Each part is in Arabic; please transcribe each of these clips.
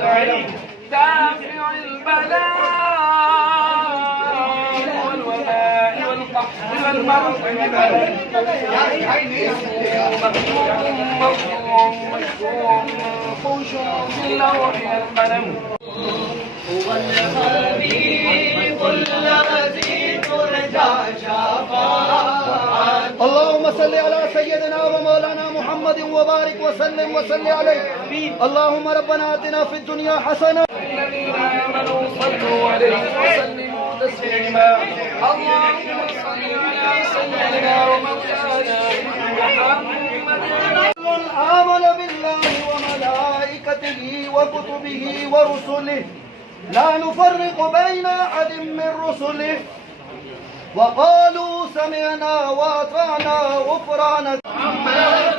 العلم دافع البلاء والوباء والقحط والمرض مظلوم مشروع منقوش في اللوح القلم. هو الحبيب الذي ترجى شفاعته. اللهم صل على سيدنا ومولانا محمد وبارك وسلم عليه. اللهم ربنا آتنا في الدنيا حسنة. الذين آمنوا صلوا عليه وسلموا تسليما. اللهم صل على سيدنا ومولانا محمد. آمن بالله وملائكته وكتبه ورسله لا نفرق بين أحد من رسله وقالوا سمعنا وأطعنا غفرانك. محمد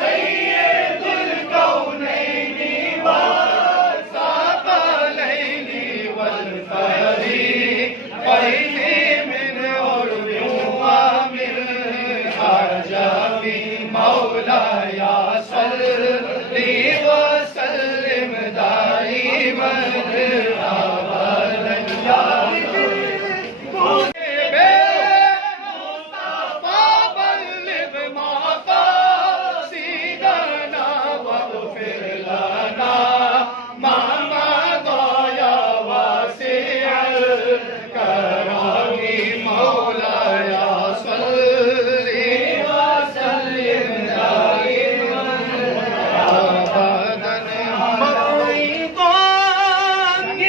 سيد الكونين والثقلين والفريقين من عرب ومن عجم. مولاي صل وسلم دائما